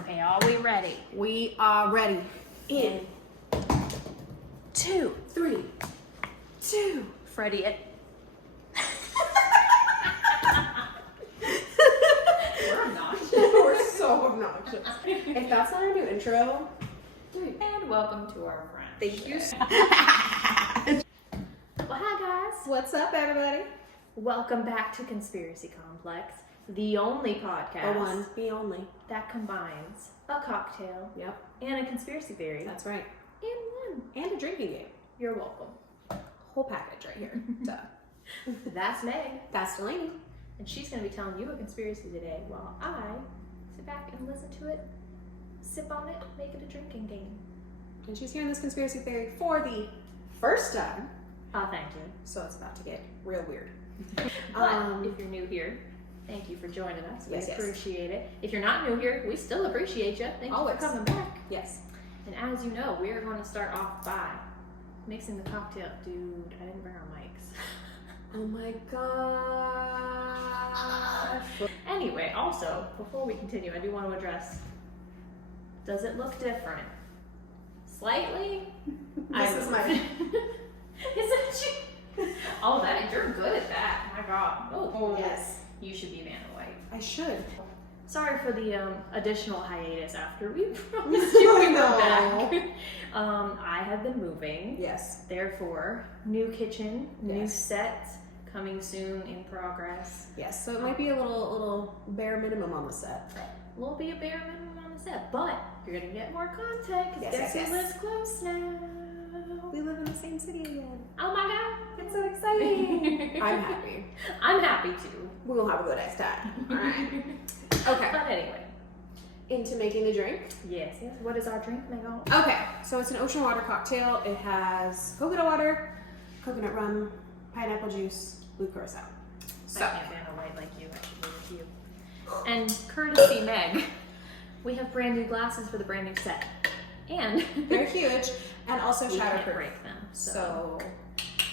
Okay, are we ready? We are ready. In 2, 3, 2. Freddie it. We're obnoxious. We're so obnoxious. If that's not our new intro, And welcome to our friend. thank you. Well, hi guys. What's up, everybody? Welcome back to Conspiracy Complex, the only podcast The one, the only. that combines a cocktail Yep, and a conspiracy theory that's right. in one. And a drinking game. You're welcome. Whole package right here. Duh. That's Meg, That's Delaney. and she's going to be telling you a conspiracy today while I sit back and listen to it, sip on it, make it a drinking game. And she's hearing this conspiracy theory for the first time. Oh, thank you. So it's about to get real weird. But if you're new here, thank you for joining us. We Yes. appreciate it. If you're not new here, we still appreciate you. Thank you Always. for coming back. Yes. And as you know, we are going to start off by mixing the cocktail. Dude, I didn't bring our mics. Oh my gosh. Anyway, also, before we continue, I do want to address, does it look different? Slightly? This is my... Is that you? Oh, you're good at that. My God. Oh, yes. You should be Vanna White. I should. Sorry for the additional hiatus after we promised you we were back. I have been moving. Yes. Therefore, new kitchen, new Yes. set, coming soon, in progress. Yes, so it might be a little bare minimum on the set. Will be a bare minimum on the set, but you're gonna get more content because Yes, guess yes, who yes. lives close now? We live in the same city again. Oh my God, It's so exciting. I'm happy. I'm happy too. We will have a good next time. Alright. Okay. But anyway, Into making the drink. yes. What is our drink, Megan? Okay, so it's an ocean water cocktail. It has coconut water, coconut rum, pineapple juice, blue curacao. So, I can't Vanna White like you. I should leave it to you. And courtesy Meg, we have brand new glasses for the brand new set. And they're huge and also we can't shatterproof. break them. So,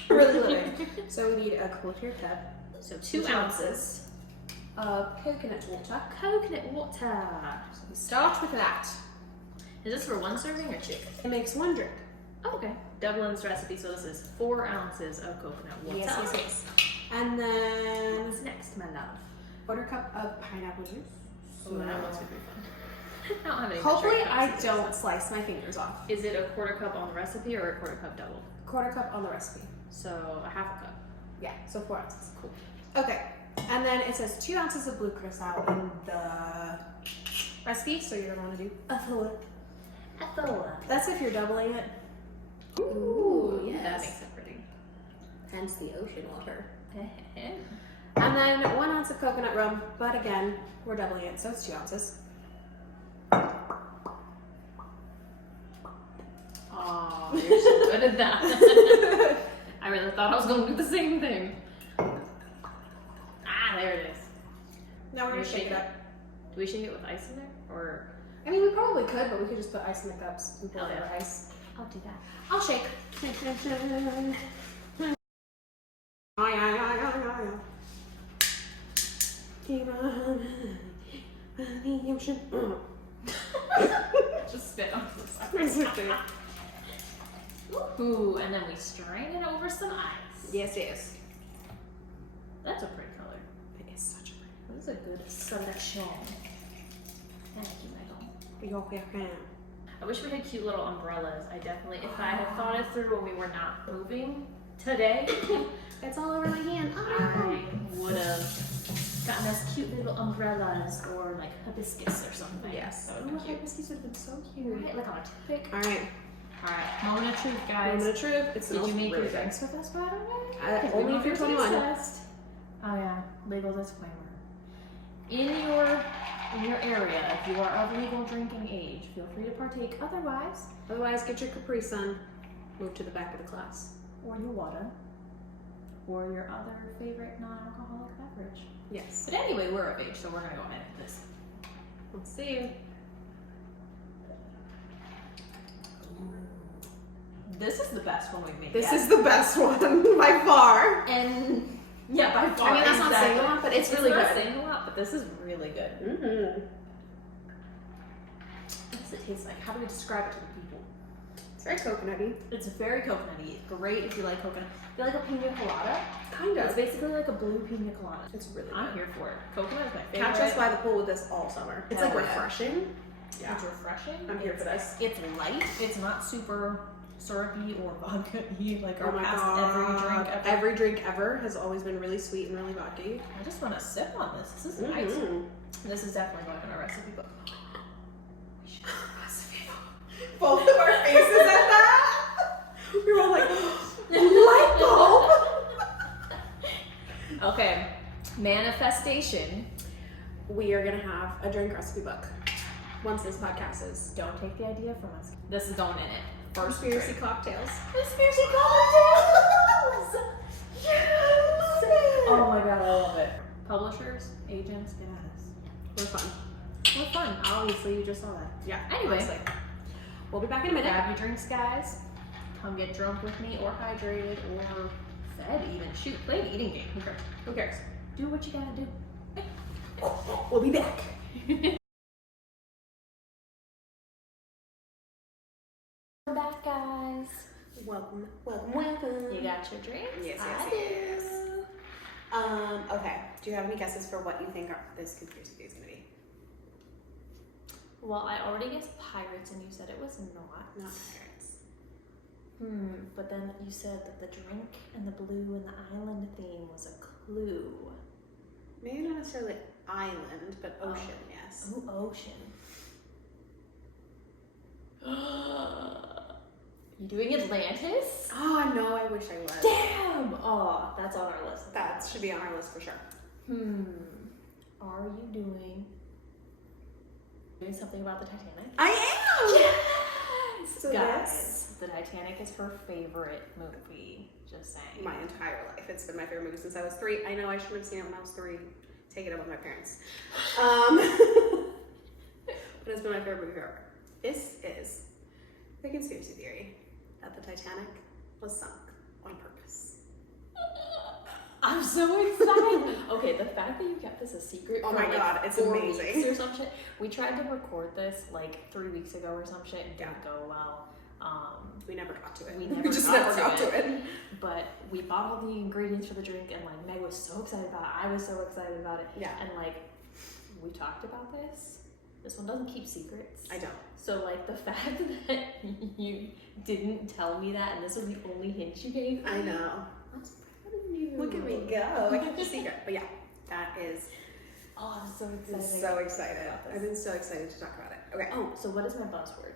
really living. So we need a quarter cup So 2 ounces of coconut water. coconut water. So we start with that. Is this for 1 serving or 2? It makes 1 drink. Oh, okay. Double this recipe, so this is 4 ounces of coconut water. Yes. And then What's next, my love? quarter cup of pineapple juice. Oh, that one's gonna be fun. I don't have any. Hopefully measuring I cups. don't slice my fingers off. Is it a quarter cup on the recipe or a quarter cup double? Quarter cup on the recipe. So a half a cup. Yeah, so 4 ounces. Cool. Okay, and then it says 2 ounces of blue curacao in the recipe, so you're gonna want to do a full. That's if you're doubling it. Ooh, yes. That makes it pretty. Hence the ocean water. And then 1 ounce of coconut rum, but again, we're doubling it, so it's 2 ounces. Oh, you're so good at that. I really thought I was going to do the same thing. Ah, there it is. Now we're gonna You shake it up. Do we shake it with ice in there? Or I mean, we probably could, but we could just put ice in the cups and pour Hell over yeah. ice. I'll do that. I'll shake. The ocean. Just spit on the side. Ooh, and then we strain it over some ice. Yes. That's a pretty color. It is such a That was a good selection. Thank you, Michael. pretty. I wish we had cute little umbrellas. I definitely, if I had thought it through when we were not moving today, It's all over my hand. I would have gotten us cute little umbrellas or like hibiscus or something. Yes. That would be cute. Hibiscus would have been so cute. Right, like on a toothpick. All right. Alright, moment of truth, guys. Moment of truth. It's Did you make really your drinks with us, by the way? good. Only if you're 21. Oh yeah, legal disclaimer. In your area, if you are of legal drinking age, feel free to partake. Otherwise, get your Capri Sun. Move to the back of the class. Or your water, or your other favorite non-alcoholic beverage. Yes. But anyway, we're of age, so we're gonna go ahead with this. Let's see. This is the best one we've made. This yet. is the best one by far. And yeah, by far. I mean, that's not saying a lot, but it's really not good. saying a lot, but this is really good. Mm-hmm. does it taste like? How do we describe it to the people? It's very coconutty. It's very coconutty. Great if you like coconut. If you like a pina colada, Kind it's of. basically like a blue pina colada. It's really I'm good. here for it. Coconut is my favorite. Catch us by the pool with this all summer. It's Hell like yeah. refreshing. Yeah. It's refreshing. I'm here for this. It's light. It's not super syrupy or vodka-y like our Oh my past god. every drink ever. Every drink ever has always been really sweet and really vodka-y. I just want to sip on this. This is nice. This is definitely going in our recipe book. We should have a recipe book. Both of our faces at that. We were all like, light bulb. Okay, manifestation. We are gonna have a drink recipe book once this podcast is. Don't take the idea from us. This is going in it. First Conspiracy drink. cocktails. Conspiracy cocktails! Yes! Oh my god, I love it. Publishers, agents, get at us. We're fun. We're fun. Obviously, you just saw that. Yeah. Anyway. Honestly. We'll be back in a minute. Grab your drinks, guys. Come get drunk with me, or hydrated, or fed even. Shoot, play an eating game. Who cares? Who cares? Do what you gotta do. We'll be back. Come back, guys. Welcome, welcome, welcome. You got your drinks? Yes, I yes, yes. do. Okay. Do you have any guesses for what you think this conspiracy theory is gonna be? Well, I already guessed pirates, and you said it was not. Not pirates. But then you said that the drink and the blue and the island theme was a clue. Maybe not necessarily island, but ocean, yes. Ooh, ocean. You doing Atlantis? Oh no, I wish I was. Damn! Oh, that's on our list. That should be on our list for sure. Are you doing something about the Titanic? I am! Yes! So Guys, the Titanic is her favorite movie. Just saying. My entire life. It's been my favorite movie since I was 3. I know I should have seen it when I was 3. Take it up with my parents. But it's been my favorite movie forever. This is the conspiracy theory that the Titanic was sunk on purpose. I'm so excited. Okay, the fact that you kept this a secret Oh for my like god, it's 4 amazing. weeks or some shit. We tried to record this like 3 weeks ago or some shit and didn't go well. We never got to it. We never just got never to got to it. it. But we bought all the ingredients for the drink, and like Meg was so excited about it. I was so excited about it. Yeah. And like we talked about this. This one doesn't keep secrets. I don't. So like the fact that you didn't tell me that, and this was the only hint you gave me. I know. I'm so proud of you. Look at me go. I kept the secret. But yeah, that is. Oh, I'm so I'm excited. so excited. about this. I've been so excited to talk about it. Okay. Oh, so what is my buzzword?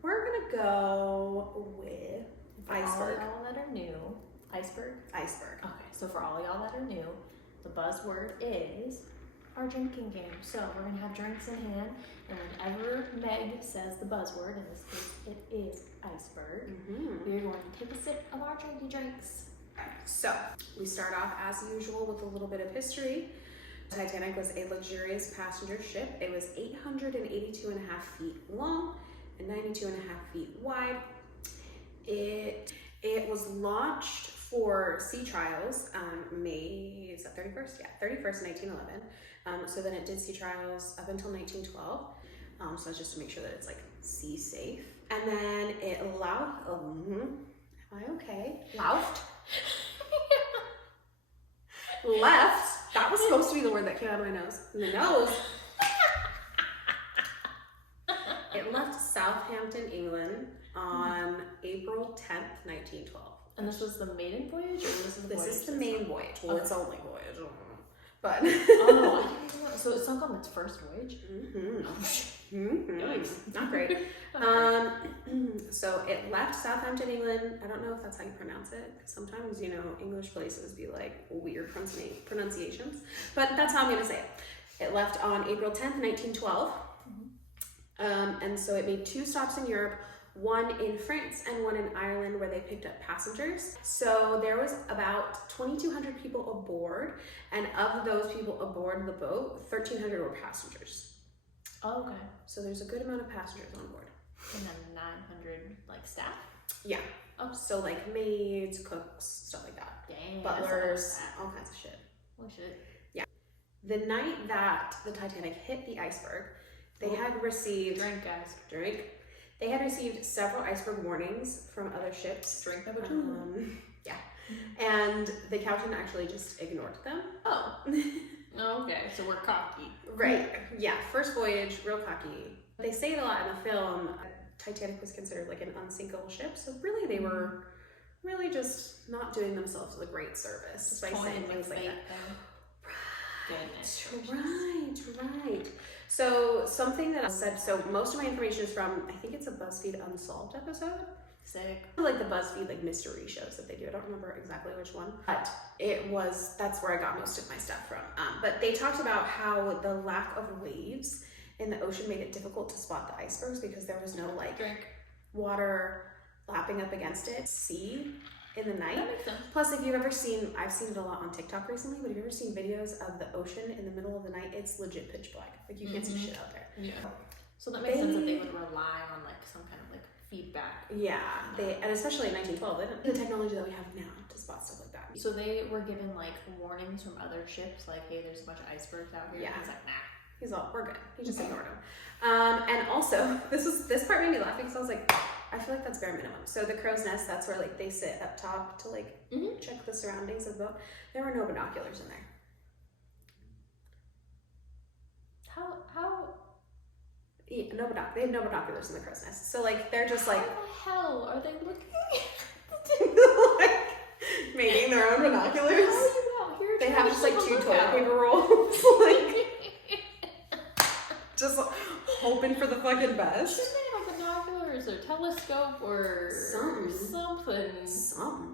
We're gonna go with iceberg. For all y'all that are new, iceberg. Iceberg. Okay, so for all y'all that are new, the buzzword is our drinking game. So we're gonna have drinks in hand, and whenever Meg says the buzzword, in this case it is iceberg, we're going to take a sip of our drinky drinks. So we start off as usual with a little bit of history. The Titanic was a luxurious passenger ship. It was 882.5 feet long and 92.5 feet wide. It was launched for sea trials May 31st? Yeah, 31st, 1911. So then it did sea trials up until 1912. So that's just to make sure that it's like sea safe. And then it allowed, am I okay? Left. That was supposed to be the word that came out of my nose. And the nose. It left Southampton, England on April 10th, 1912. And this was the maiden voyage, or this is the This voyage? is the main voyage. Well, it's only voyage. But. Oh, I didn't know. So it sunk on its first voyage? Not great. So it left Southampton, England. I don't know if that's how you pronounce it, because sometimes, you know, English places be like weird pronunciations, but that's how I'm gonna say it. It left on April 10th, 1912. And so it made 2 stops in Europe, one in France and one in Ireland, where they picked up passengers. So there was about 2,200 people aboard, and of those people aboard the boat, 1,300 were passengers. Oh, okay. So there's a good amount of passengers on board. And then 900 like staff? Yeah. Oh, So like maids, cooks, stuff like that. dang. Butlers, all kinds of shit. Oh shit. The night that the Titanic hit the iceberg, They had received drink, guys. Drink. They had received several iceberg warnings from other ships. Drink number 2. Yeah. And the captain actually just ignored them. Oh. Okay, so we're cocky. Right. Yeah. First voyage, real cocky. They say it a lot in the film. Titanic was considered like an unsinkable ship, so really they were really just not doing themselves a great service Just by saying things like that. Right. So something that I said, so most of my information is from, I think it's a BuzzFeed Unsolved episode. Sick. Like the BuzzFeed like mystery shows that they do. I don't remember exactly which one, but that's where I got most of my stuff from. But they talked about how the lack of waves in the ocean made it difficult to spot the icebergs because there was no like water lapping up against it. Sea in the night. That makes sense. Plus, if you've ever seen, I've seen it a lot on TikTok recently, but if you've ever seen videos of the ocean in the middle of the night, it's legit pitch black. Like you can't see shit out there. Yeah. So that makes sense that they would rely on like some kind of like feedback. Yeah, and especially in 1912, they didn't have the technology that we have now to spot stuff like that. So they were given like warnings from other ships, like, hey, there's a bunch of icebergs out here. Yeah. He's like, nah. He's all, we're good. He just ignored him. And also, this part made me laugh because I was like, I feel like that's bare minimum. So the crow's nest, that's where like they sit up top to like check the surroundings of the boat. There were no binoculars in there. How? Yeah, they have no binoculars in the crow's nest. So like they're just like, how the hell are they looking? like making their own binoculars. How are you out here? They have just like 2 toilet out? paper rolls, like just hoping for the fucking best. Shouldn't they have binoculars or telescope or something?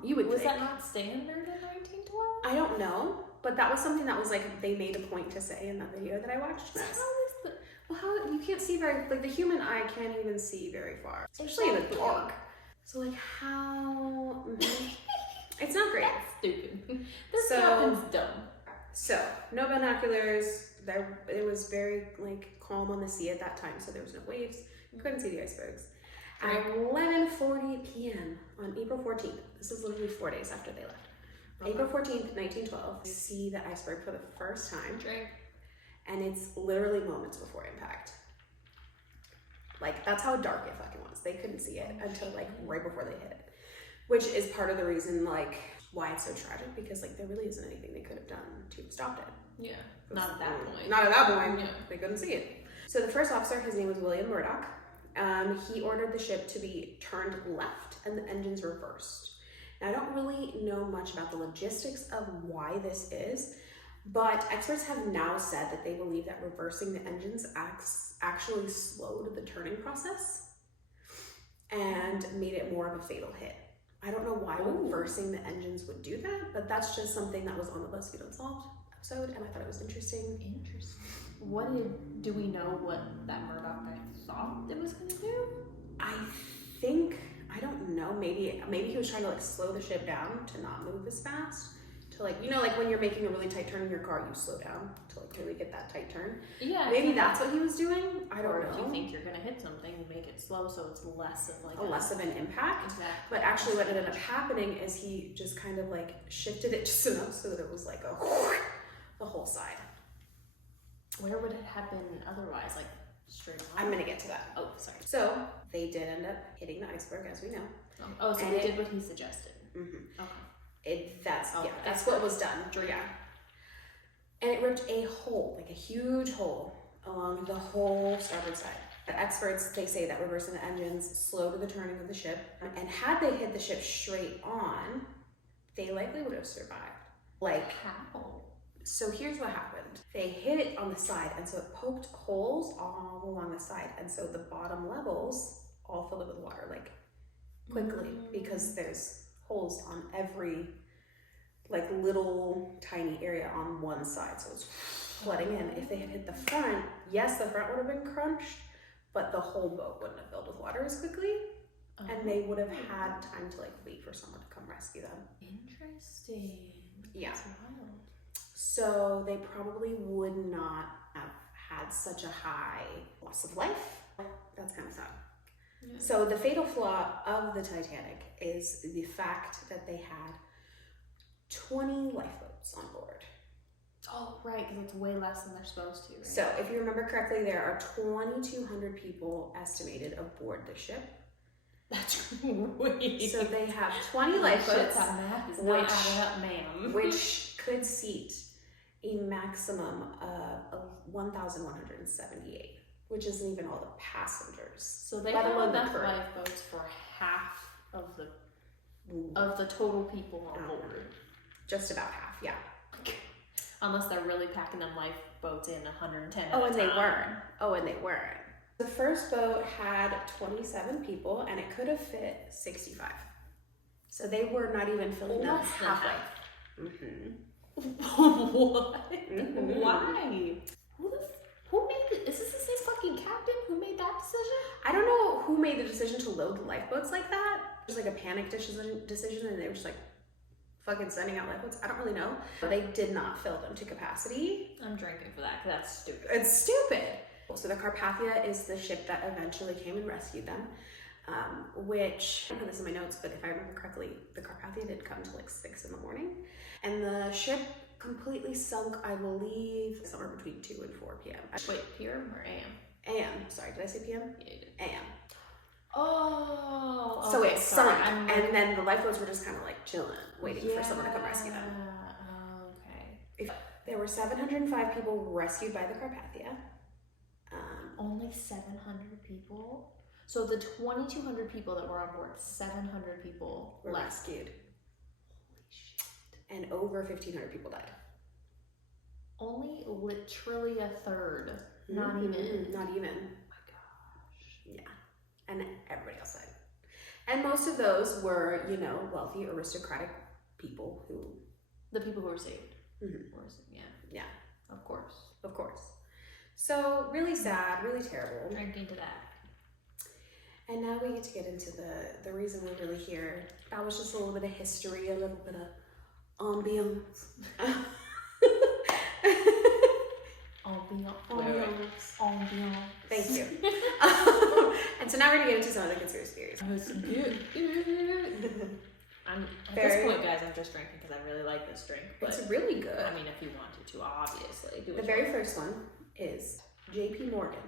You would Was think. that not standard in 1912? I don't know, but that was something that was like they made a point to say in that video that I watched. So how is the Well, how you can't see very, like the human eye can't even see very far, especially in the dark. So like how? It's not great. That's stupid. This So- captain's dumb. So no binoculars. There, it was very like calm on the sea at that time, so there was no waves. You couldn't see the icebergs. At 11:40 p.m. on April 14th, this is literally 4 days after they left. April 14th, 1912, you see the iceberg for the first time. Drink. And it's literally moments before impact. Like, that's how dark it fucking was. They couldn't see it until, like, right before they hit it. Which is part of the reason, like, why it's so tragic, because, like, there really isn't anything they could have done to have stopped it. Yeah. Not at that point. Not at that point. Yeah. They couldn't see it. So the first officer, his name was William Murdoch. He ordered the ship to be turned left and the engines reversed. Now, I don't really know much about the logistics of why this is, but experts have now said that they believe that reversing the engines actually slowed the turning process and made it more of a fatal hit. I don't know why reversing the engines would do that, but that's just something that was on the BuzzFeed Unsolved episode, and I thought it was interesting. Interesting. Do we know what that Murdoch guy thought it was gonna do? I don't know, maybe he was trying to like slow the ship down to not move as fast. To like, you know, like when you're making a really tight turn in your car, you slow down to like really get that tight turn. Yeah. Maybe that's what he was doing. I don't or know. if you think you're gonna hit something, make it slow so it's less of like less of an impact. Exactly. But actually what ended up happening is he just kind of like shifted it just enough so that it was like the whole side. Where would it have been otherwise? Like straight on? I'm gonna get to that. Oh, sorry. So they did end up hitting the iceberg, as we know. Oh, so And they did what he suggested. Mm-hmm. Okay. That's what was done. Yeah. And it ripped a hole, like a huge hole, along the whole starboard side. The experts, they say that reversing the engines slowed the turning of the ship, and had they hit the ship straight on, they likely would have survived. Like, how? So here's what happened. They hit it on the side, and so it poked holes all along the side, and so the bottom levels all filled up with water, like, quickly, because there's holes on every like little tiny area on one side, so it's flooding in. If they had hit the front, yes, the front would have been crunched, but the whole boat wouldn't have filled with water as quickly, and they would have had time to like wait for someone to come rescue them. Interesting. Yeah. That's wild. So they probably would not have had such a high loss of life. That's kind of sad. Yeah. So the fatal flaw of the Titanic is the fact that they had 20 lifeboats on board. Oh, right, because it's way less than they're supposed to, right? So, if you remember correctly, there are 2,200 people estimated aboard the ship. That's crazy. So they have 20 lifeboats, That math is not adding up, ma'am. which could seat a maximum of 1,178, which isn't even all the passengers. So they have enough lifeboats for half of the total people on board. Just about half, yeah. Unless they're really packing them lifeboats in 110. And they weren't. The first boat had 27 people, and it could have fit 65. So they were not even filling them halfway. What? Mm-hmm. Why? Who made it? Is this the same fucking captain who made that decision? I don't know who made the decision to load the lifeboats like that. It was like a panic decision, and they were just like fucking sending out lifeboats. I don't really know. But they did not fill them to capacity. I'm drinking for that, because that's stupid. It's stupid. So the Carpathia is the ship that eventually came and rescued them, which, I don't have this in my notes, but if I remember correctly, the Carpathia didn't come until like 6 in the morning. And the ship completely sunk, I believe, somewhere between 2 and 4 p.m. Wait, PM or AM? AM. Sorry, did I say PM? Yeah, you did. AM. Oh, okay, so it sunk, and then the lifeboats were just kind of like chilling, waiting for someone to come rescue them. Okay. There were 705 people rescued by the Carpathia. Only 700 people? So the 2,200 people that were on board, 700 people were rescued. Holy shit. And over 1,500 people died. Only literally a third. Not even. Not even. Oh my gosh. Yeah. And everybody else died. And most of those were, wealthy, aristocratic people who... The people who were saved. Yeah. Yeah. Of course. Of course. So, really sad, really terrible. Drinking to that. And now we get to get into the reason we're really here. That was just a little bit of history, a little bit of ambiance. Ambiance. Thank you. And so now we're going to get into some of the conspiracy theories. At this point, guys, I'm just drinking because I really like this drink. But it's really good. I mean, if you wanted to, obviously. The very first one is J.P. Morgan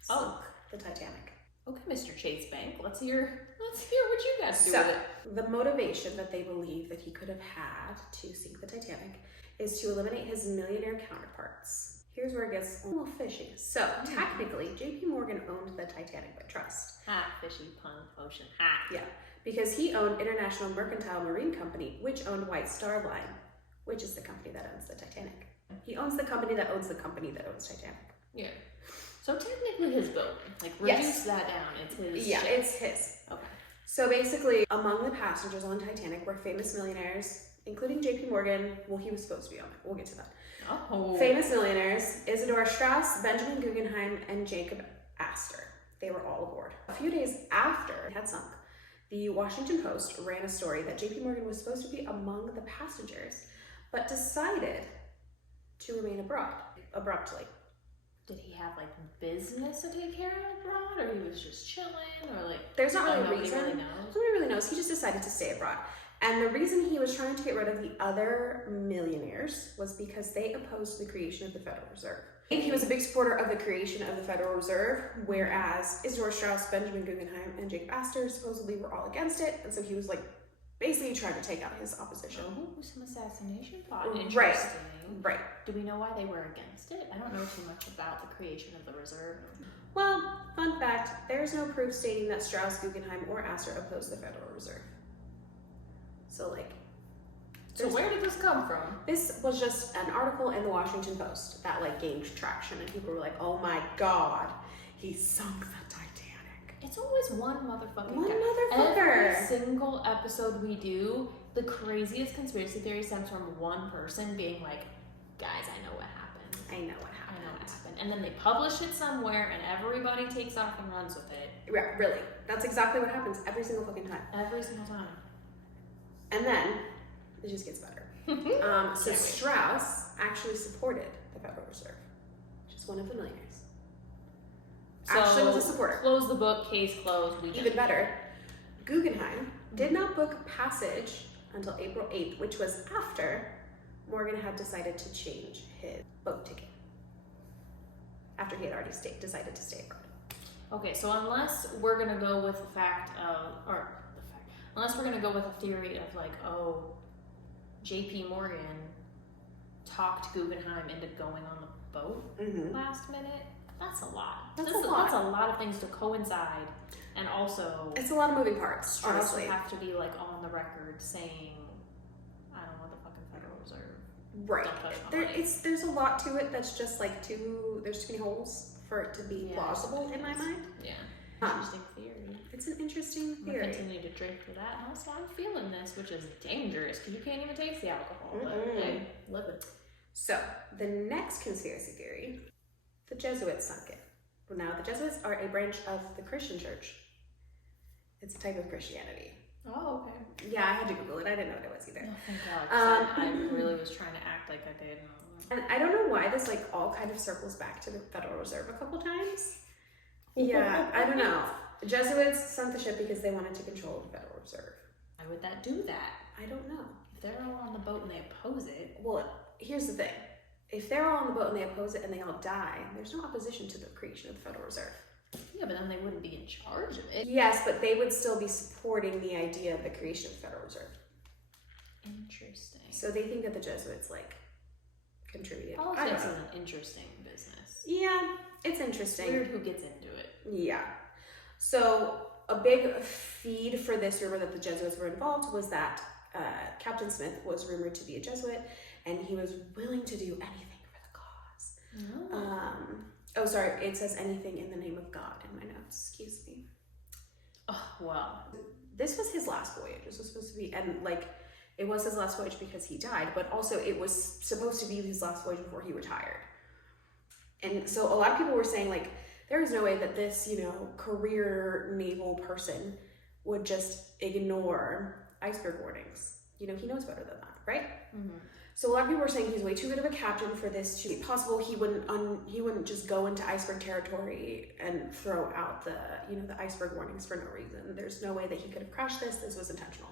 sunk the Titanic. Okay, Mr. Chase Bank, let's hear what you guys do with it. The motivation that they believe that he could have had to sink the Titanic is to eliminate his millionaire counterparts. Here's where it gets a little fishy. So, technically, J.P. Morgan owned the Titanic by trust. Fishy pun ocean. Yeah, because he owned International Mercantile Marine Company, which owned White Star Line, which is the company that owns the Titanic. He owns the company that owns the company that owns Titanic. Yeah. So technically his boat. Like, reduce that down. It's his ship. It's his. Okay. So basically, among the passengers on Titanic were famous millionaires, including J.P. Morgan. Well, he was supposed to be on it. We'll get to that. Oh. Famous millionaires, Isidor Straus, Benjamin Guggenheim, and Jacob Astor. They were all aboard. A few days after it had sunk, the Washington Post ran a story that J.P. Morgan was supposed to be among the passengers, but decided to remain abroad abruptly. Did he have like business to take care of abroad, or he was just chilling, or like? There's not really a reason. Nobody really knows. Nobody really knows. He just decided to stay abroad. And the reason he was trying to get rid of the other millionaires was because they opposed the creation of the Federal Reserve. He was a big supporter of the creation of the Federal Reserve, whereas Isidor Straus, Benjamin Guggenheim, and Jacob Astor supposedly were all against it. And so he was like basically trying to take out his opposition. Oh, some assassination plot. Right. Interesting. Right. Do we know why they were against it? I don't know too much about the creation of the reserve. Well, fun fact, there's no proof stating that Straus, Guggenheim, or Astor opposed the Federal Reserve. So where did this come from? This was just an article in the Washington Post that gained traction, and people were like, oh my God, he sunk the Titanic. It's always one motherfucking One guy. motherfucker. Every single episode we do, the craziest conspiracy theory stems from one person being like, guys, I know what happened. I know what happened. And then they publish it somewhere and everybody takes off and runs with it. Yeah, really. That's exactly what happens every single fucking time. Every single time. And then it just gets better. So Straus actually supported the Federal Reserve, which is one of the millionaires. Actually was a supporter. Close the book, case closed. Even better, Guggenheim did not book passage until April 8th, which was after Morgan had decided to change his boat ticket after he had already decided to stay abroad. Okay, so unless we're gonna go with unless we're gonna go with a theory of like, oh, J.P. Morgan talked Guggenheim into going on the boat last minute, that's a lot. That's a lot of things to coincide, and also it's a lot of moving parts. Honestly, also have to be like on the record saying, I don't want the fucking Federal Reserve. Right. Don't touch my money. There's a lot to it that's just like there's too many holes for it to be plausible in my mind. Yeah. Interesting theory. It's an interesting I'm theory. gonna continue to drink for that. And also, I'm feeling this, which is dangerous because you can't even taste the alcohol. But hey, live it. So the next conspiracy theory, the Jesuits sunk it. Well, now the Jesuits are a branch of the Christian church. It's a type of Christianity. Oh, okay. Yeah, I had to Google it. I didn't know what it was either. Oh, thank God. 'Cause I really was trying to act like I did. And I don't know why this like all kind of circles back to the Federal Reserve a couple times. Yeah, I don't know. The Jesuits sunk the ship because they wanted to control the Federal Reserve. Why would that do that? I don't know. If they're all on the boat and they oppose it. Well, here's the thing. If they're all on the boat and they oppose it and they all die, there's no opposition to the creation of the Federal Reserve. Yeah, but then they wouldn't be in charge of it. Yes, but they would still be supporting the idea of the creation of the Federal Reserve. Interesting. So they think that the Jesuits like contributed. Politics is an interesting business. Yeah, it's interesting. Weird who gets into it. Yeah. So a big feed for this rumor that the Jesuits were involved was that Captain Smith was rumored to be a Jesuit, and he was willing to do anything for the cause. Oh, sorry, it says anything in the name of God in my notes. Excuse me. Oh, well. This was his last voyage. This was supposed to be, and like, it was his last voyage because he died, but also it was supposed to be his last voyage before he retired. And so a lot of people were saying, like, there is no way that this, career naval person would just ignore iceberg warnings. He knows better than that, right? Mm-hmm. So a lot of people were saying he's way too good of a captain for this to be possible. He wouldn't just go into iceberg territory and throw out the iceberg warnings for no reason. There's no way that he could have crashed this. This was intentional.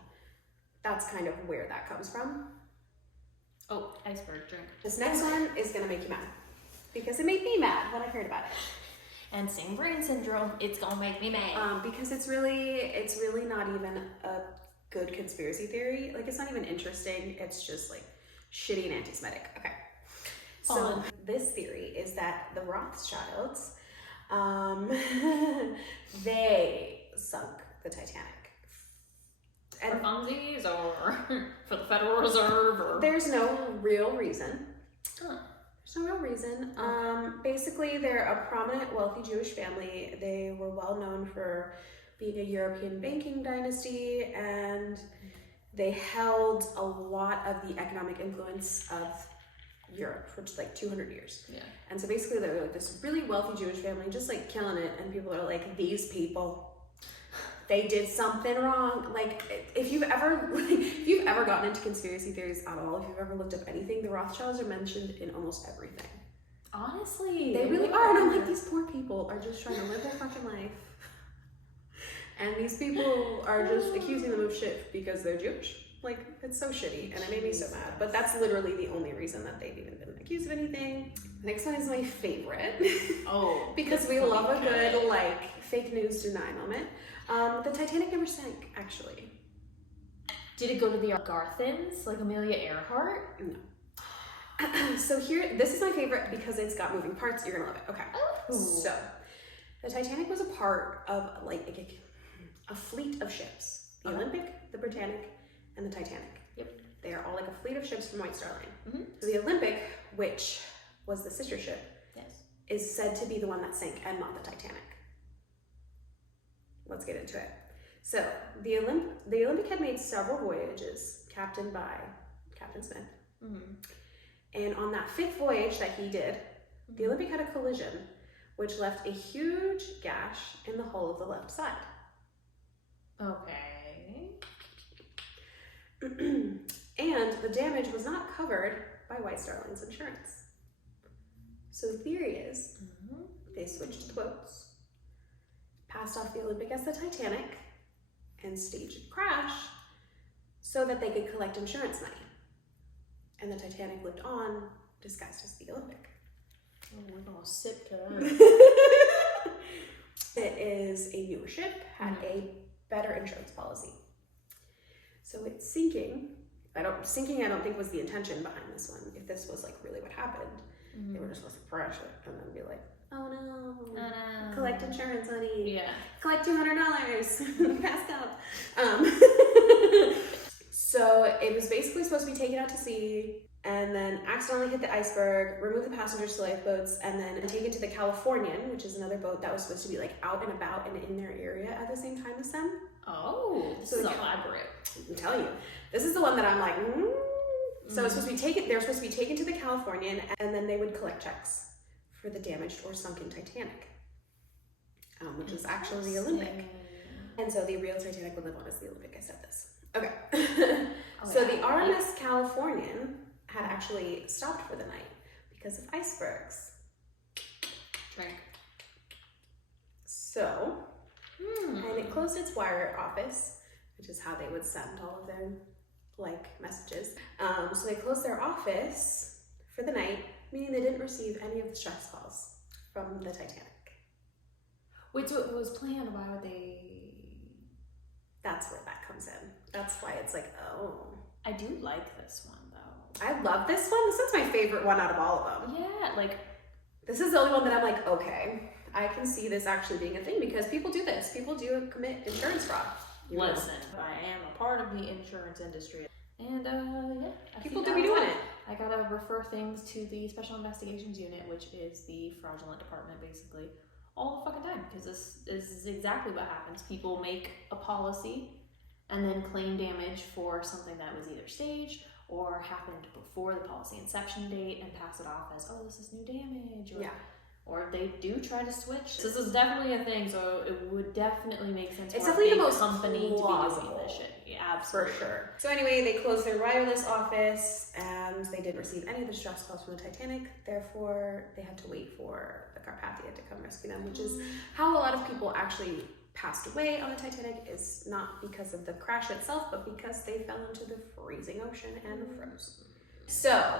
That's kind of where that comes from. Oh, iceberg drink. This next one is gonna make you mad because it made me mad when I heard about it. And same brain syndrome, it's gonna make me mad. Because it's really not even a good conspiracy theory. Like, it's not even interesting. It's just like shitty and anti-Semitic. Okay. So this theory is that the Rothschilds, they sunk the Titanic. For funsies or for the Federal Reserve or? There's no real reason. Huh. There's no real reason. Basically, they're a prominent, wealthy Jewish family. They were well known for being a European banking dynasty, and they held a lot of the economic influence of Europe for like 200 years. Yeah. And so basically, they're like this really wealthy Jewish family, just like killing it, and people are like, these people, they did something wrong. Like, if you've ever gotten into conspiracy theories at all, if you've ever looked up anything, the Rothschilds are mentioned in almost everything. Honestly. They really are. And I'm like, these poor people are just trying to live their fucking life. And these people are just accusing them of shit because they're Jewish. Like, it's so shitty, and it made me so mad. But that's literally the only reason that they've even been accused of anything. Next one is my favorite. Oh. Because we love a good, like, fake news deny moment. The Titanic never sank, actually. Did it go to the Garthins, like Amelia Earhart? No. So this is my favorite because it's got moving parts. You're gonna love it. Okay. Ooh. So, the Titanic was a part of, like, a fleet of ships. The Olympic, the Britannic, and the Titanic. Yep. They are all like a fleet of ships from White Star Line. Mm-hmm. So the Olympic, which was the sister ship, is said to be the one that sank and not the Titanic. Let's get into it. So the Olympic had made several voyages, captained by Captain Smith. Mm-hmm. And on that 5th voyage that he did, the Olympic had a collision, which left a huge gash in the hull of the left side. Okay. And the damage was not covered by White Star Line's insurance. So the theory is they switched the boats, passed off the Olympic as the Titanic, and staged a crash so that they could collect insurance money. and the Titanic lived on, disguised as the Olympic. Oh, we're gonna sip to that. It is a newer ship, had a better insurance policy. So it's sinking. I don't think was the intention behind this one. If this was like really what happened, they were just supposed to crash it and then be like, oh no, collect insurance, honey. Yeah. Collect $200. Passed out. So it was basically supposed to be taken out to sea and then accidentally hit the iceberg, remove the passengers to lifeboats, and then taken to the Californian, which is another boat that was supposed to be like out and about and in their area at the same time as them. Oh, this is elaborate. I'm telling you, this is the one that I'm like, So it's supposed to be taken. They're supposed to be taken to the Californian, and then they would collect checks for the damaged or sunken Titanic, which is actually the Olympic. And so the real Titanic would live on as the Olympic. I said this. Okay. So the RMS Californian had actually stopped for the night because of icebergs. Drink. So, and it closed its wire office, which is how they would send all of their messages. So they closed their office for the night, meaning they didn't receive any of the stress calls from the Titanic. Wait, so it was planned. Why would they? That's where that comes in. That's why it's like, oh. I do like this one though. I love this one. This one's my favorite one out of all of them. Yeah, this is the only one that I'm like, okay, I can see this actually being a thing because people do this. People do commit insurance fraud. Listen, I am a part of the insurance industry. And yeah. People do be doing it. I gotta refer things to the Special Investigations Unit, which is the fraudulent department basically, all the fucking time. Because this is exactly what happens. People make a policy and then claim damage for something that was either staged or happened before the policy inception date and pass it off as, oh, this is new damage. Or they do try to switch. This is definitely a thing, so it would definitely make sense it's for definitely a big the most company plausible. to be doing this shit. Yeah, absolutely. For sure. So anyway, they closed their wireless office and they didn't receive any of the distress calls from the Titanic. Therefore, they had to wait for the Carpathia to come rescue them, which is how a lot of people actually passed away on the Titanic. Is not because of the crash itself, but because they fell into the freezing ocean and froze. So,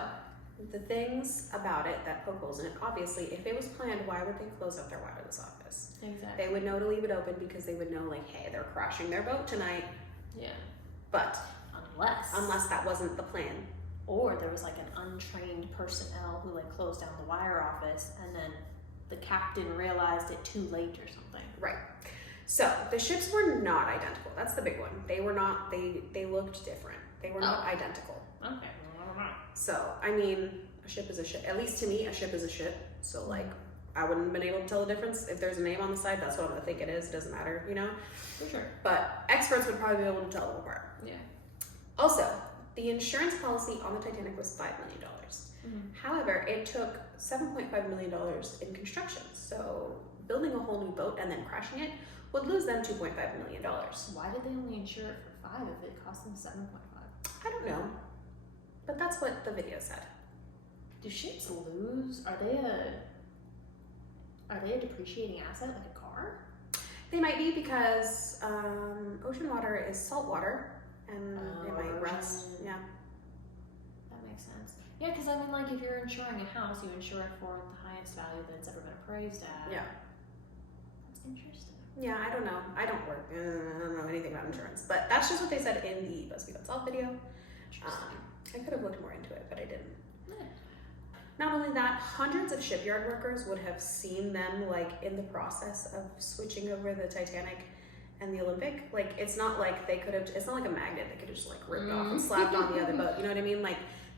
the things about it that poke holes in it, obviously, if it was planned, why would they close up their wireless office? Exactly. They would know to leave it open because they would know, like, hey, they're crashing their boat tonight. Yeah. But unless that wasn't the plan. Or there was like an untrained personnel who closed down the wire office and then the captain realized it too late or something. Right. So the ships were not identical. That's the big one. They were not, they looked different. They were not identical. Okay, well, I don't know. So, I mean, a ship is a ship. At least to me, a ship is a ship. So I wouldn't have been able to tell the difference. If there's a name on the side, that's what I'm gonna think it is. It doesn't matter, For sure. But experts would probably be able to tell them apart. Yeah. Also, the insurance policy on the Titanic was $5 million. However, it took $7.5 million in construction. So building a whole new boat and then crashing it would lose them $2.5 million. Why did they only insure it for 5 if it cost them 7.5? I don't know, but that's what the video said. Do ships lose? Are they a depreciating asset like a car? They might be because ocean water is salt water and it might rust. Yeah. That makes sense. Yeah, because if you're insuring a house, you insure it for the highest value that it's ever been appraised at. Yeah. That's interesting. Yeah, I don't know. I don't know anything about insurance, but that's just what they said in the BuzzFeed Unsolved video. I could have looked more into it, but I didn't. Yeah. Not only that, hundreds of shipyard workers would have seen them in the process of switching over the Titanic and the Olympic. It's not like they could have, it's not like a magnet they could have just ripped off and slapped on the other boat. You know what I mean?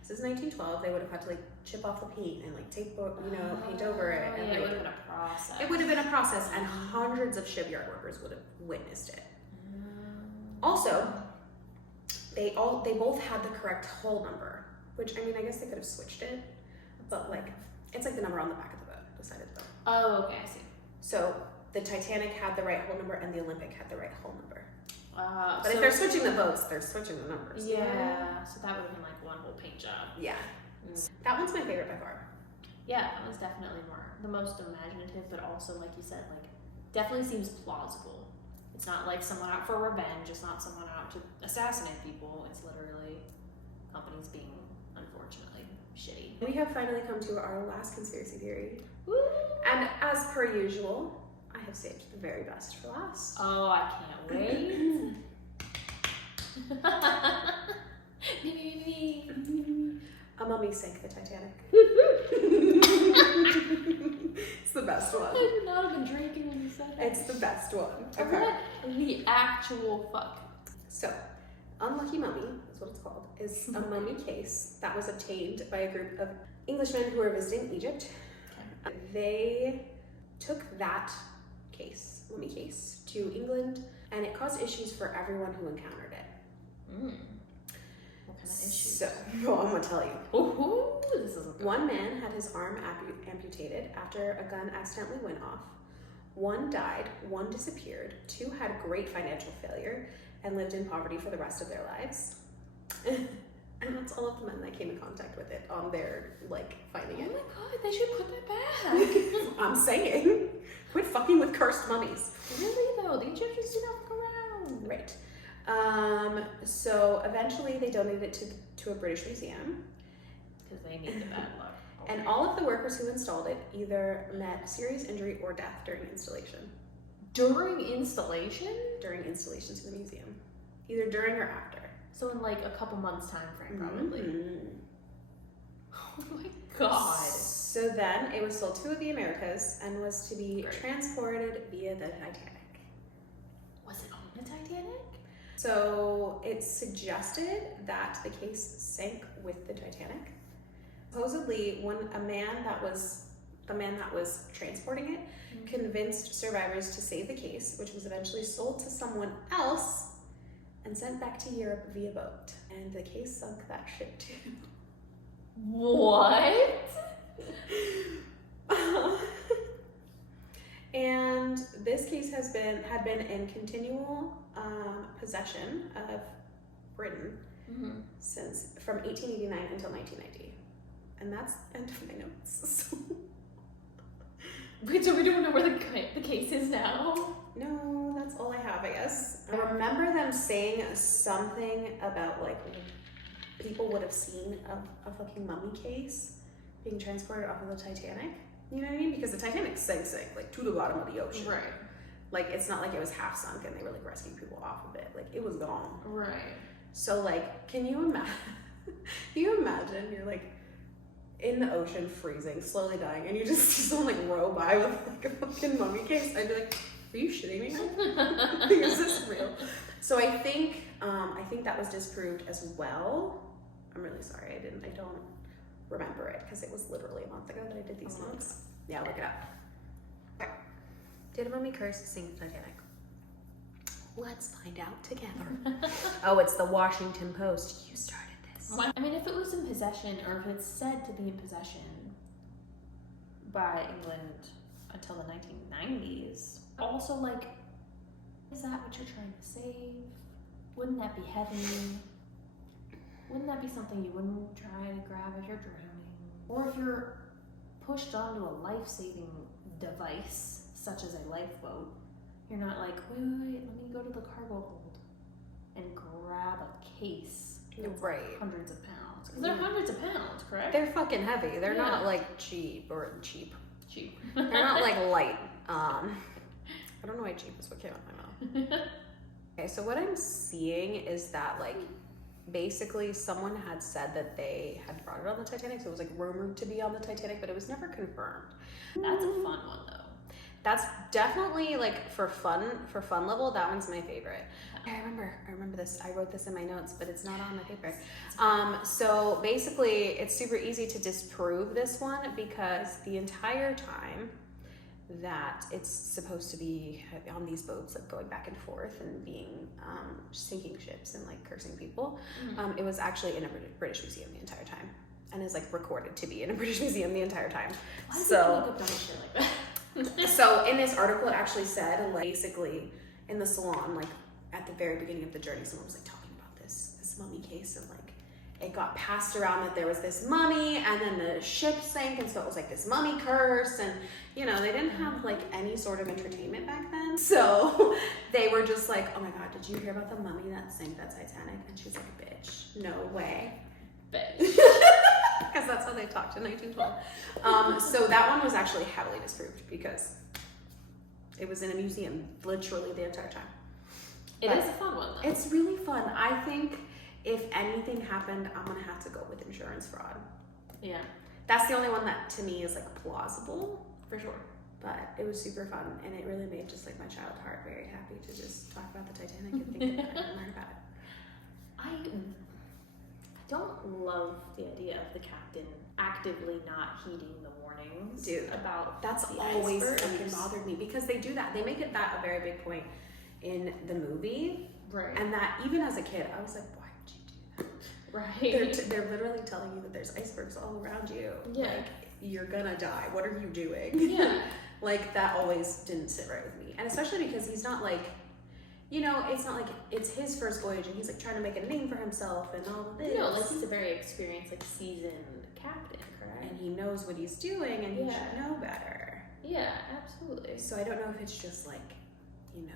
This is 1912. They would have had to chip off the paint and tape, paint over it. And it would have been a process. It would have been a process, and hundreds of shipyard workers would have witnessed it. Also, they both had the correct hull number, which I guess they could have switched it, but it's the number on the back of the boat, the side of the boat. Oh, okay, I see. So the Titanic had the right hull number, and the Olympic had the right hull number. But so if they're switching the boats, they're switching the numbers. Yeah, so that would have been one whole paint job. Yeah. That one's my favorite by far. Yeah, that was definitely the most imaginative, but also, like you said, definitely seems plausible. It's not someone out for revenge. It's not someone out to assassinate people. It's literally companies being unfortunate. unfortunately shitty. We have finally come to our last conspiracy theory. Woo! And as per usual, I have saved the very best for last. Oh, I can't wait. Me. A mummy sank the Titanic. It's the best one. I would not have been drinking when you said that. It's the best one. What the actual fuck? So, Unlucky Mummy is what it's called, is a mummy case that was obtained by a group of Englishmen who were visiting Egypt. Okay. They took that case, mummy case, to England, and it caused issues for everyone who encountered it. What kind of issues? So, well, I'm gonna tell you. Ooh, this isn't good. One man had his arm amputated after a gun accidentally went off. One died, one disappeared, two had great financial failure and lived in poverty for the rest of their lives. And that's all of the men that came in contact with it on their, like, finding Oh it. my god, they should put that back. I'm saying, quit fucking with cursed mummies. Really though, the Egyptians do not fuck around. Right. So eventually they donated it to a British museum. Because they need the bad luck. And all of the workers who installed it either met serious injury or death during installation. During installation? During installation to the museum. Either during or after. So in like a couple months time frame probably. Mm-hmm. Oh my god. So then it was sold to the Americas and was to be Great. transported via the Titanic. Was it on the Titanic? So it's suggested that the case sank with the Titanic. Supposedly, the man that was transporting it convinced survivors to save the case, which was eventually sold to someone else and sent back to Europe via boat. And the case sunk that ship too. What? And this case had been in continual possession of Britain since from 1889 until 1990. And that's the end of my notes. Wait, so we don't know where the case is now? No, that's all I have, I guess. I remember them saying something about, like, people would have seen a fucking mummy case being transported off of the Titanic. You know what I mean? Because the Titanic sank, like, to the bottom of the ocean. Right. Like, it's not like it was half sunk and they were, like, rescuing people off of it. Like, it was gone. Right. So, like, can you imagine you're, like, in the ocean, freezing, slowly dying, and you just see someone, like, row by with, like, a fucking mummy case? I'd be like, are you shitting me? Like, is this real? So I think that was disproved as well. I'm really sorry, I don't remember it, because it was literally a month ago that I did these notes. Yeah, look it up. Okay. Did a mummy curse sink the Titanic? Let's find out together. Oh, it's the Washington Post. You started this. I mean, if it was in possession, or if it's said to be in possession by England until the 1990s, also, like, is that what you're trying to save? Wouldn't that be heavy? Wouldn't that be something you wouldn't try to grab if you're drowning? Or if you're pushed onto a life-saving device, such as a lifeboat, you're not like, wait, let me go to the cargo hold and grab a case. Right. Hundreds of pounds. Because they're hundreds of pounds, correct? They're fucking heavy. They're Yeah. not, like, cheap. Cheap. They're not, like, light. I don't know why cheap is what came out of my mouth. Okay, so what I'm seeing is that, like, basically someone had said that they had brought it on the Titanic, so it was, like, rumored to be on the Titanic, but it was never confirmed. That's a fun one, though. That's definitely, like, for fun level, that one's my favorite. I remember this. I wrote this in my notes, but it's not on my paper. So basically, it's super easy to disprove this one because the entire time that it's supposed to be on these boats, like, going back and forth and being sinking ships and, like, cursing people, it was actually in a British museum the entire time, and is, like, recorded to be in a British museum the entire time. Why do people look up dumb shit like that? So in this article, it actually said, like, basically in the salon, like, at the very beginning of the journey, someone was, like, talking about this mummy case, and, like, it got passed around that there was this mummy, and then the ship sank, and so it was, like, this mummy curse, and, you know, they didn't have, like, any sort of entertainment back then, so they were just like, oh my god, did you hear about the mummy that sank that Titanic? And she's like, bitch, no way. Bitch. because that's how they talked in 1912. So that one was actually heavily disproved because it was in a museum literally the entire time. It is a fun one though. It's really fun. I think if anything happened, I'm gonna have to go with insurance fraud. Yeah. That's the only one that to me is like plausible for sure. But it was super fun, and it really made just like my child heart very happy to just talk about the Titanic and think about it and learn about it. I don't love the idea of the captain actively not heeding the warnings. Dude, about that's the always icebergs. fucking bothered me because they do that. They make it that a very big point in the movie, Right. and that even as a kid, I was like, why would you do that? Right. They're literally telling you that there's icebergs all around you. Yeah. Like, you're gonna die. What are you doing? Yeah. Like, that always didn't sit right with me. And especially because he's not like, you know, it's not like it's his first voyage and he's like trying to make a name for himself and all of this. No, like he's a very experienced, like seasoned captain, correct? And he knows what he's doing and he should know better. Yeah, absolutely. So I don't know if it's just like, you know,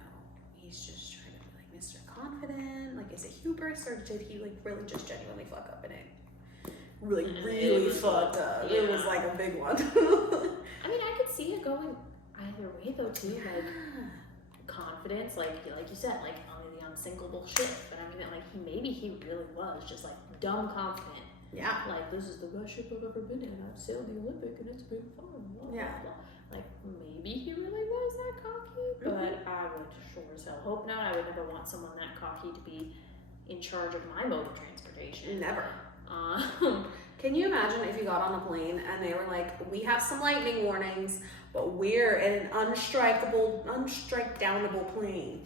he's just trying to be like Mr. Confident. Like, is it hubris or did he like really just genuinely fuck up in it? Really fucked up. Yeah. It was like a big one. I mean, I could see it going either way though too. Like confidence, like you said, like on the unsinkable ship. But I mean, like maybe he really was just like dumb confident. Yeah. Like, this is the best ship I've ever been in. I've sailed the Olympic and it's been fun. Blah, blah, Yeah. blah. Like maybe he really was that cocky, but I would sure as hell hope not. I would never want someone that cocky to be in charge of my mode of transportation. Never. Um, Can you imagine if you got on a plane and they were like, we have some lightning warnings, but we're in an unstrike-downable plane.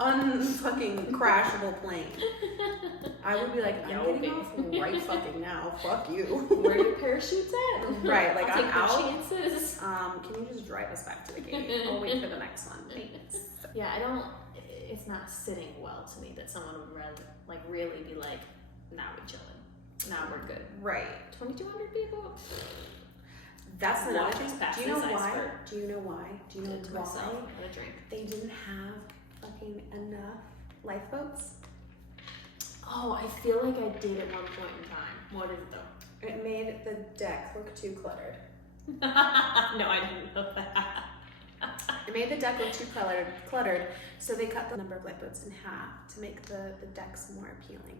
Unfucking crashable plane. I would be like, I'm getting off right fucking now. Fuck you. Where are your parachutes at? Right, like I'll I'm take out. the chances. Can you just drive us back to the gate? I'll wait for the next one. Thanks. Yeah, it's not sitting well to me that someone would really be like, nah, we're chilling. Nah, we're good. Right. 2,200 people? That's another Watch thing. us pass Do you know this why? iceberg. Do you know why? Do you know To why? myself, have a drink. They didn't have fucking enough lifeboats. Oh, I feel like I did at one point in time. What is it though? It made the deck look too cluttered. No, I didn't know that. It made the deck look too cluttered, so they cut the number of lifeboats in half to make the decks more appealing.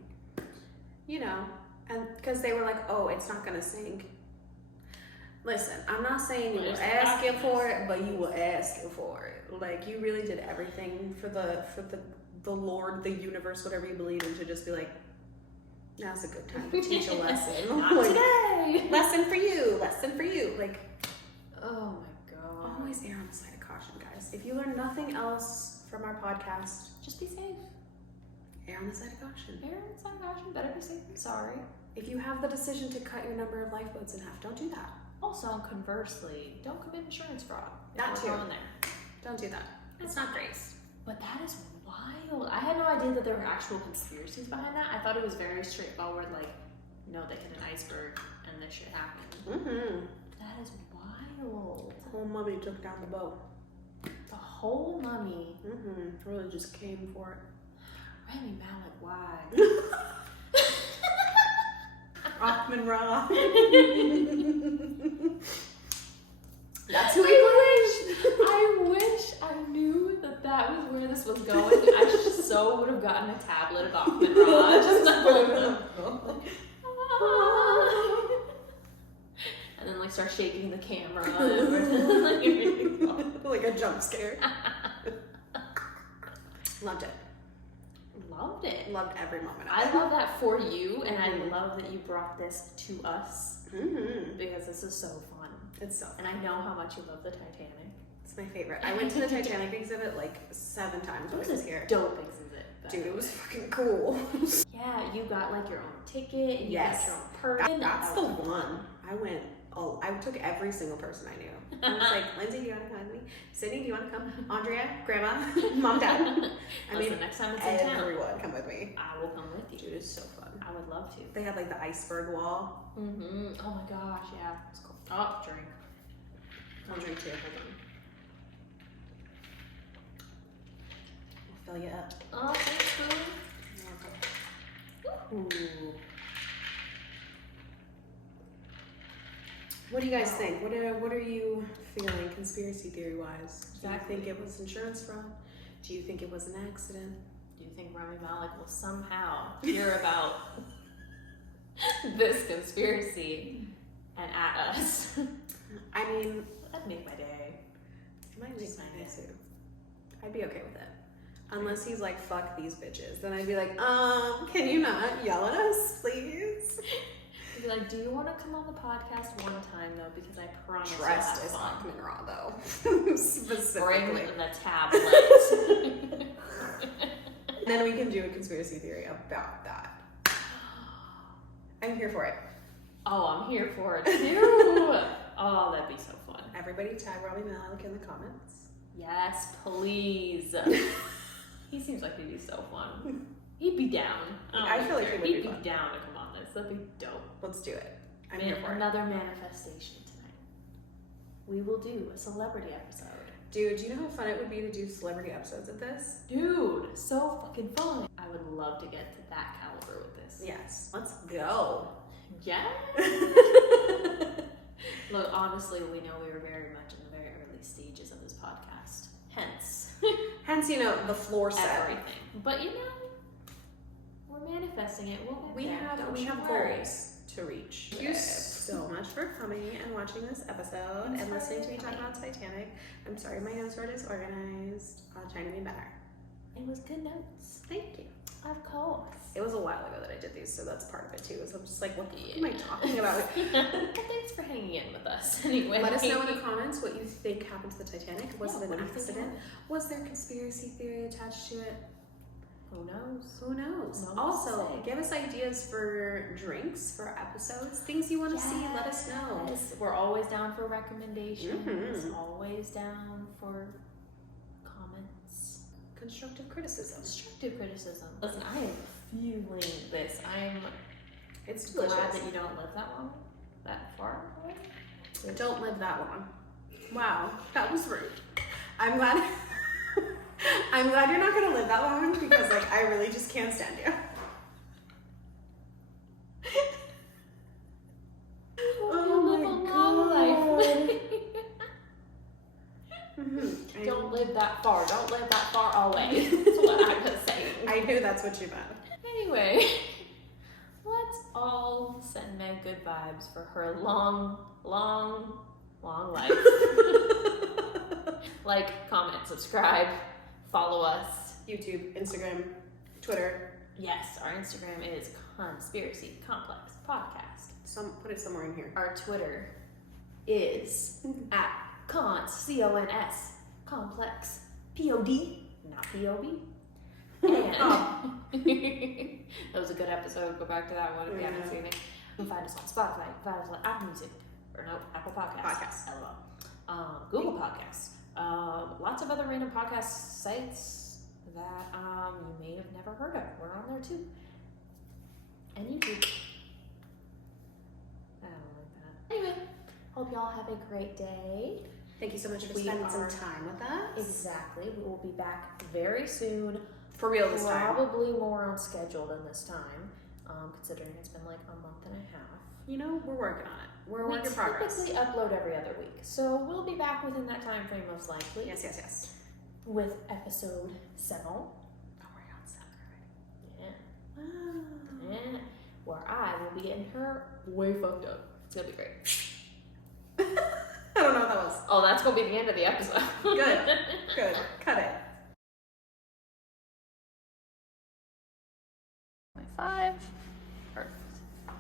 You know, and because they were like, oh, it's not gonna sink. Listen, I'm not saying you were asking for it, but you were asking for it. Like, you really did everything for the Lord, the universe, whatever you believe in, to just be like, now's a good time to teach a lesson. Not like, today. lesson for you. Like, Oh my god. always err on the side of caution, guys. If you learn nothing else from our podcast, Just be safe. err on the side of caution. Aaron, sorry, gosh, you better be safe than sorry. If you have the decision to cut your number of lifeboats in half, don't do that. Also, conversely, don't commit insurance fraud. That We're too. going there. Don't do that. It's not great. But that is wild. I had no idea that there were actual conspiracies behind that. I thought it was very straightforward, like, no, they hit an iceberg and this shit happened. Mm-hmm. That is wild. The whole mummy took down the boat. The whole mummy. Mm-hmm. Really just came for it. Rami Malek, why? Rahman Ra. That's who who he he I wish I knew that was where this was going. I just so would have gotten a tablet of Ahmed Raj. And then like start shaking the camera. Like a jump scare. Loved it. Loved it. Loved every moment of I it. love that for you, and I love that you brought this to us because this is so fun. It's so fun. And I know how much you love the Titanic. It's my favorite. I went to the Titanic exhibit like 7 times when I was here. Dope exhibit. Dude, it was fucking cool. Yeah, you got like your own ticket, and you Yes. got your own person. That's the one. I took every single person I knew. I was like, Lindsay, do you want to come with me? Sydney, do you want to come? Andrea, Grandma, Mom, Dad. I mean, next time it's in town, everyone come with me. I will come with you. Dude, it's so fun. I would love to. They had like the iceberg wall. Mm-hmm. Oh my gosh, yeah. It's cool. Oh, drink. I'll drink too. I'll fill you up. Oh, thanks, food. Ooh. What do you guys think? What are you feeling conspiracy theory wise? Exactly. Do you think it was insurance fraud? Do you think it was an accident? Do you think Rami Malek will somehow hear about this conspiracy and at us? I mean, That'd make my day. it might make my day too. I'd be okay with it. Unless he's like, fuck these bitches. Then I'd be like, can you not yell at us, please? I'd be like, do you want to come on the podcast one time though? Because I promise Dressed as you'll have fun. Achman Raw though. Specifically. Bring the tablet. And then we can do a conspiracy theory about that. I'm here for it. Oh, I'm here for it too. Oh, that'd be so fun. Everybody tag Rami Malek in the comments. Yes, please. He seems like he'd be so fun. He'd be down. I feel like he would be he'd fun. down to come on this. That'd be dope. Let's do it. I'm here for it. Another manifestation tonight. We will do a celebrity episode. Dude, do you know how fun it would be to do celebrity episodes of this? Dude, so fucking fun. I would love to get to that caliber with this. Yes. Let's go. Yeah. Look, honestly, we know we were very much in the very early stages of this podcast. Hence, you know, the floor set. Everything. But you know, we're manifesting it. We'll get We there. have Don't you worry. goals to reach. Thank you Yes. so much for coming and watching this episode and listening to me talk about Titanic. I'm sorry my notes were disorganized. I'll try to be better. It was good notes. Thank you. Of course. It was a while ago that I did these, so that's part of it too. So I'm just like, what the fuck am I talking about? Well, thanks for hanging in with us. Anyway, Let us know in the comments what you think happened to the Titanic. Was Yeah, it what an do you think accident? happened? Was there conspiracy theory attached to it? Who knows? Who knows? No one Also, to say. give us ideas for drinks, for episodes, things you want to see. Let us know. Yes. We're always down for recommendations. Mhm. Always down for comments. Constructive criticism. Constructive criticism. Listen, I am feeling this. It's Glad delicious. that you don't live that far away. Don't live that long. Wow, that was rude. I'm glad. I'm glad you're not gonna live that long because, like, I really just can't stand you. Don't live that far. Don't live that far away. That's what I'm saying. I knew that's what you meant. Anyway, let's all send Meg good vibes for her long life. Like, comment, subscribe, follow us. YouTube, Instagram, Twitter. Yes, our Instagram is Conspiracy Complex Podcast. Put it somewhere in here. Our Twitter is at cons, C-O-N-S, complex, P-O-D, not P-O-B. And that was a good episode. Go back to that one if you haven't seen it. You can find us on Spotify, you can find us on Apple Music, or no, Apple Podcasts. LOL. Google Podcasts. Lots of other random podcast sites that you may have never heard of. We're on there too. And YouTube. I don't like that. Anyway, hope y'all have a great day. Thank you so much for We spending some are- time with us. Exactly. We will be back very soon. For real this time. Probably more on schedule than this time, considering it's been like a month and a half. You know, we're working on it. We're a We work in progress. typically upload every other week, so we'll be back within that time frame most likely. Yes. With episode 7. Oh, we're on 7 already. Yeah. Wow. Yeah. Where I will be getting her way fucked up. It's gonna be great. I don't know what that was. Oh, that's gonna be the end of the episode. Good. Cut it. My 5. Perfect.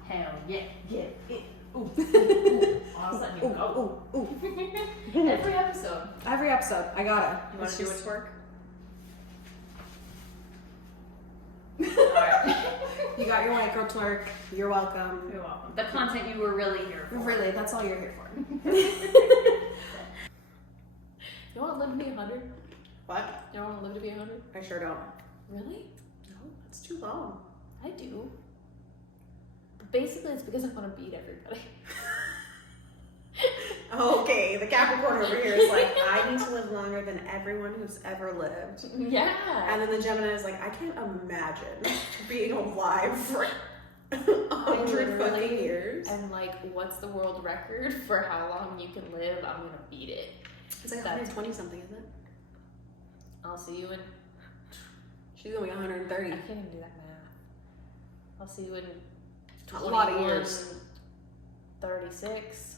Hell yeah. Get it. Ooh. Ooh. All of a sudden you go. Ooh. Every episode. Every episode. I got it. You wanna do a twerk? You got your white girl twerk. You're welcome. You're welcome. The content you were really here for. Really, that's all you're here for. You want to live to be 100? What? You don't want to live to be 100? I sure don't. Really? No, it's too long. I do. But basically, it's because I want to beat everybody. Okay, the Capricorn over here is like, I need to live longer than everyone who's ever lived. Yeah. And then the Gemini is like, I can't imagine being alive for 100 fucking years. And like, what's the world record for how long you can live? I'm gonna beat it. It's like 120 something, isn't it? I'll see you in. She's gonna be 130. I can't even do that math. I'll see you in. A lot of years. 36.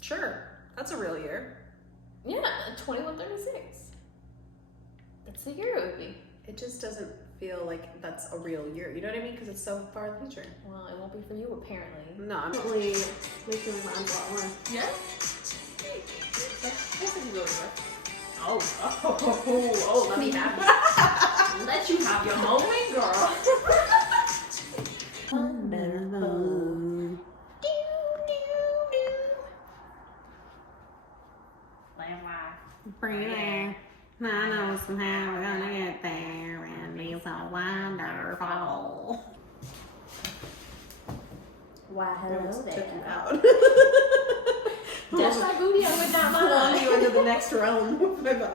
Sure, that's a real year. Yeah, 2136. That's the year it would be. It just doesn't feel like that's a real year. You know what I mean? Because it's so far in the future. Well, it won't be for you apparently. No, I'm definitely making my mind blow more. Yeah? Oh, let me have it. Let you have your moment, girl. Wonderful. I know somehow we're gonna get there and be so wonderful. Why, hello Took you there. out. That's my booty, I would not Pull on mind. you into the next realm.